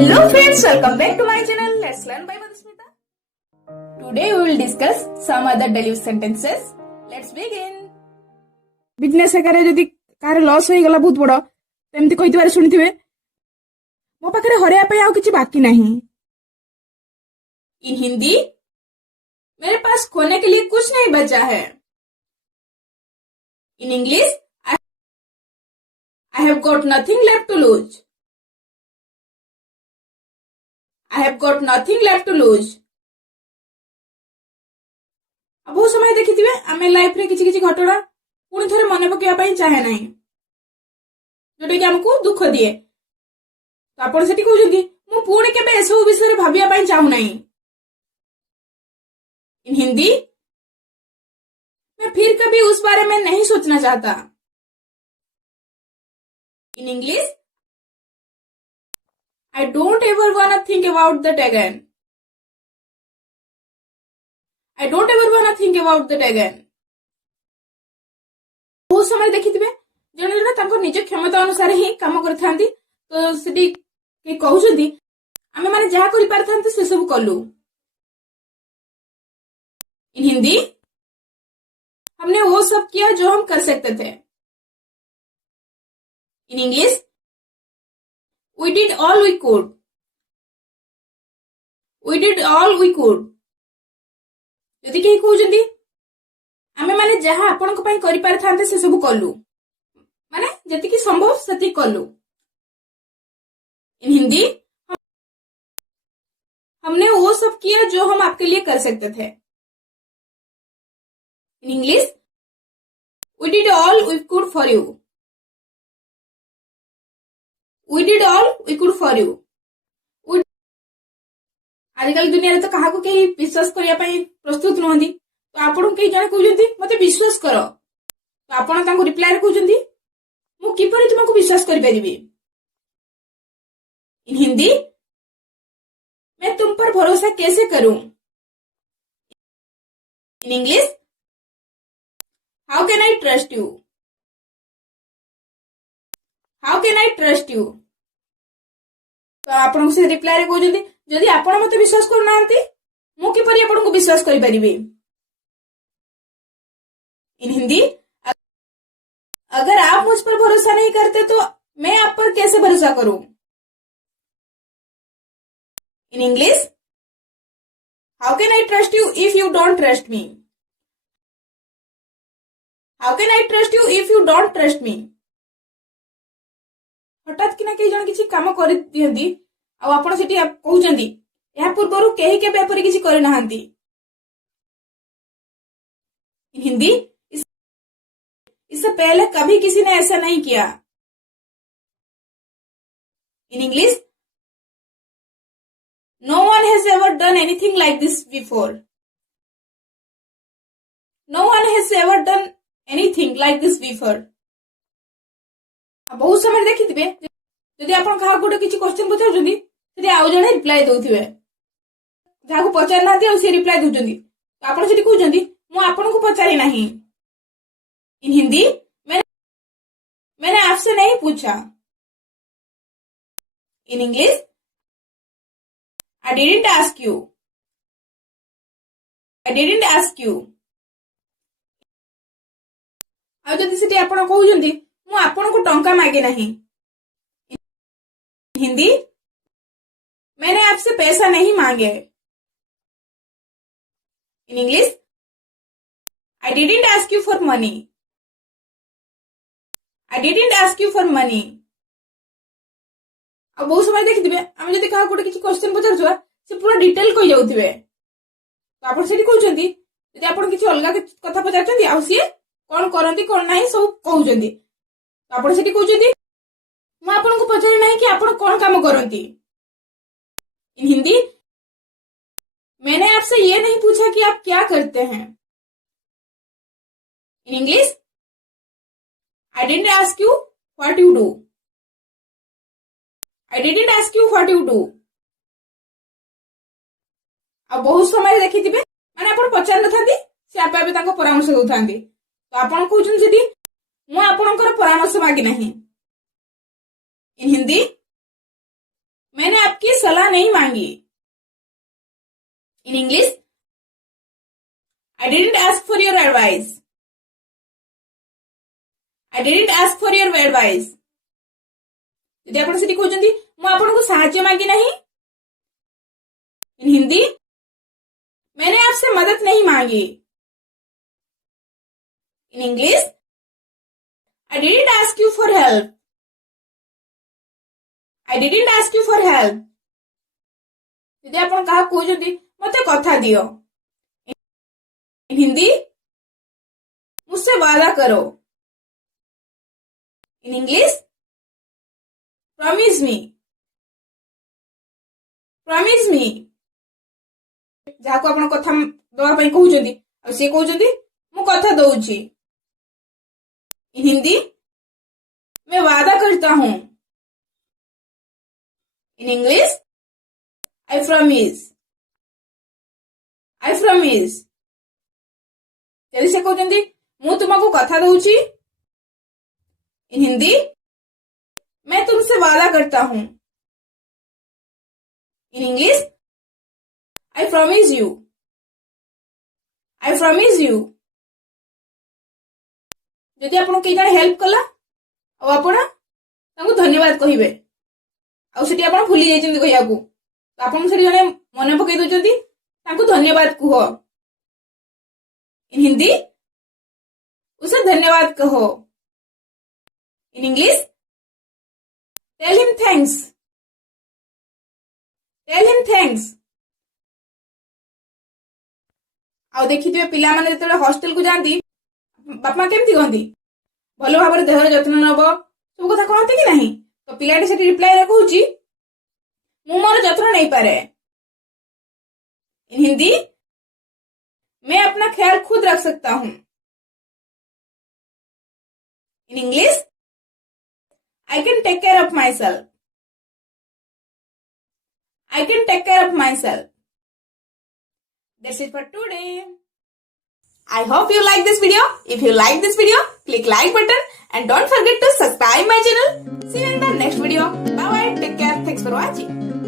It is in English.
Hello friends, welcome back to my channel. Let's learn by Madhusmita. Today we will discuss some other daily sentences. Let's begin. Business एकारे जदि कार loss हो गला बहुत बड़ तेमती कहितबार सुनिथिबे मो पाखरे हरिया पे आउ किछि बाकी नहीं। In हिंदी, मेरे पास खोने के लिए कुछ नहीं बचा है। In English, I have got nothing left to lose. I have got nothing left to lose. अब बहुत समय देखिथिबे आमे लाइफ रे किछि किछि घटना पुणी थरे मने पकेया पई चाहे नाही जोटे कि हमको दुख दिए तो आपण सेठी कहउजंदी मु पुणी केबे एसो विषय रे भाबिया पई चाहू नाही। इन हिंदी, मैं फिर कभी उस बारे में नहीं सोचना चाहता। In English, I don't ever wanna think about that again. I don't ever wanna think about that again. बहुत समय देखिथिबे जने जने तांको निज क्षमता अनुसार ही काम करथांती तो सेठी के कहउछंती आमे माने जहा करि पारथांते से सब कलु। इन हिंदी, हमने वो सब किया जो हम कर सकते थे। In English, we did all we could. We did all we could. जदि केही कहउछंती आमे माने जहा आपन को पई करि पारथांते से सब कलु माने जति कि संभव सति कलु। इन हिंदी, हमने वो सब किया जो हम आपके लिए कर सकते थे। In English, we did all we could for you. We did all we could for you. आजकल दुनिया रे तो कहा को केही विश्वास करिया पई प्रस्तुत नहंदी तो आपण केही जने कहउजंती मते विश्वास करो तो आपण तांको रिप्लाई रे कहउजंती मु किपरि तुमको विश्वास करि परिबी। इन हिंदी, मैं तुम पर भरोसा कैसे करूं। In English, how can I trust you. How can I trust you तो आपण से रिप्लाई रे कहउजंती जदि आपण मते विश्वास करू नांती मु किपरि आपण को विश्वास करि परिबी। इन हिंदी, अगर आप मुझ पर भरोसा नहीं करते तो मैं आप पर कैसे भरोसा करूं। In English, how can I trust you if you don't trust me. How can I trust you if you don't trust me. हठात कि ना केही जण किछि काम करि दियंती आ आपण सेठी कहउचंदी या पूर्वरु केही के व्यापारी किछि करि नहांती। इन हिंदी, इससे पहले कभी किसी ने ऐसा नहीं किया। In English, no one has ever done anything like this before. No one has ever done anything like this before. बहुत समय देखिथिबे जदि आपण कहा गोटे किछि क्वेश्चन पचाउछंदी सेठी आउ जणे रिप्लाई दउथिबे जाहा को पचार नांती आ से रिप्लाई दउछंदी तो आपण सेठी कहउछंदी मु आपण को पचारी नाही। इन हिंदी, मैंने आपसे नहीं पूछा। In English, I didn't ask you. I didn't ask you. आ जदि सेठी आपण कहउछंदी मु आपण को टंका मागे नहीं। हिंदी, मैंने आपसे पैसा नहीं मांगे। In English, I didn't ask you for money. I didn't ask you for money. अब बहुत समय देखिथिबे आमे जदि कहा गोटे किछि क्वेश्चन पचारछुआ से पूरा डिटेल कहि जाउथिबे तो आपण सेठी कहउछंती जदि आपण किछि अलगा कथा पचारछंती आ सिए कोन करंती कोन नाही सब कहउछंती तो आपण सेठी कहउछंती मु आपण को पचारि नाही कि आपण कोन काम करंती। इन हिंदी, मैंने आपसे ये नहीं पूछा कि आप क्या करते हैं। In English, I didn't ask you what you do. I didn't ask you what you do. अब बहुत समय देखिथिबे माने आपण पचार नथांती से आपे आपे तांको परामर्श दउथांती तो आपण कहउछन सेठी मु आपणकर परामर्श मागी नाही। इन हिंदी, मैंने आपकी सलाह नहीं मांगी. In English, I didn't ask for your advice. I didn't ask for your advice. ଯଦି ଆପଣ ସେଠି କହୁଛନ୍ତି ମୁଁ ଆପଣଙ୍କୁ ସାହାଯ୍ୟ ମାଗି ନାହିଁ. In हिंदी, मैंने आपसे मदद नहीं मांगी. In English, I didn't ask you for help. I didn't ask you for help. ଯଦି ଆପଣ କାହାକୁ କହୁଛନ୍ତି ମତେ କଥା ଦିଅ. In हिंदी, मुझसे वादा करो. In English, promise me. Promise me. ଯାହାକୁ ଆପଣ କଥା ଦବା ପାଇଁ କହୁଛନ୍ତି ଆଉ ସେ କହୁଛନ୍ତି ମୁଁ କଥା ଦଉଛି. In हिंदी, मैं वादा करता हूं. In English, I promise. I promise. ଯଦି ସେ କହୁଛନ୍ତି ମୁଁ ତୁମକୁ କଥା ଦଉଛି. In हिंदी, मैं तुमसे वादा करता हूं. In English, I promise you. I promise you. ଯଦି ଆପଣଙ୍କୁ କେହି ଜଣେ ହେଲ୍ପ କଲା ଆଉ ଆପଣ ତାଙ୍କୁ ଧନ୍ୟବାଦ କହିବେ ଆଉ ସେଠି ଆପଣ ଭୁଲି ଯାଇଛନ୍ତି କହିବାକୁ ତ ଆପଣଙ୍କୁ ସେଠି ଜଣେ ମନେ ପକେଇ ଦଉଛନ୍ତି ତାଙ୍କୁ ଧନ୍ୟବାଦ କୁହ. In हिंदी, उसे धन्यवाद कहो. In English, tell him thanks. Tell him thanks. ଆଉ ଦେଖିଥିବେ ପିଲାମାନେ ଯେତେବେଳେ ହଷ୍ଟେଲକୁ ଯାଆନ୍ତି ବାପା କେମିତି କହନ୍ତି ଭଲ ଭାବରେ ଦେହର ଯତ୍ନ ନବ ସବୁ କଥା କହନ୍ତି କି ନାହିଁ. ତ ପିଲାଟି ସେଠି ରିପ୍ଲାଇରେ କହୁଛି ମୁଁ ମୋର ଯତ୍ନ ନେଇପାରେ. In हिंदी, मैं अपना ख्याल खुद रख सकता हूं. In English, I can take care of myself. I can take care of myself. That's it for today. I hope you like this video. If you like this video, click like button and don't forget to subscribe my channel. See you in the next video. Bye bye. Take care. Thanks for watching.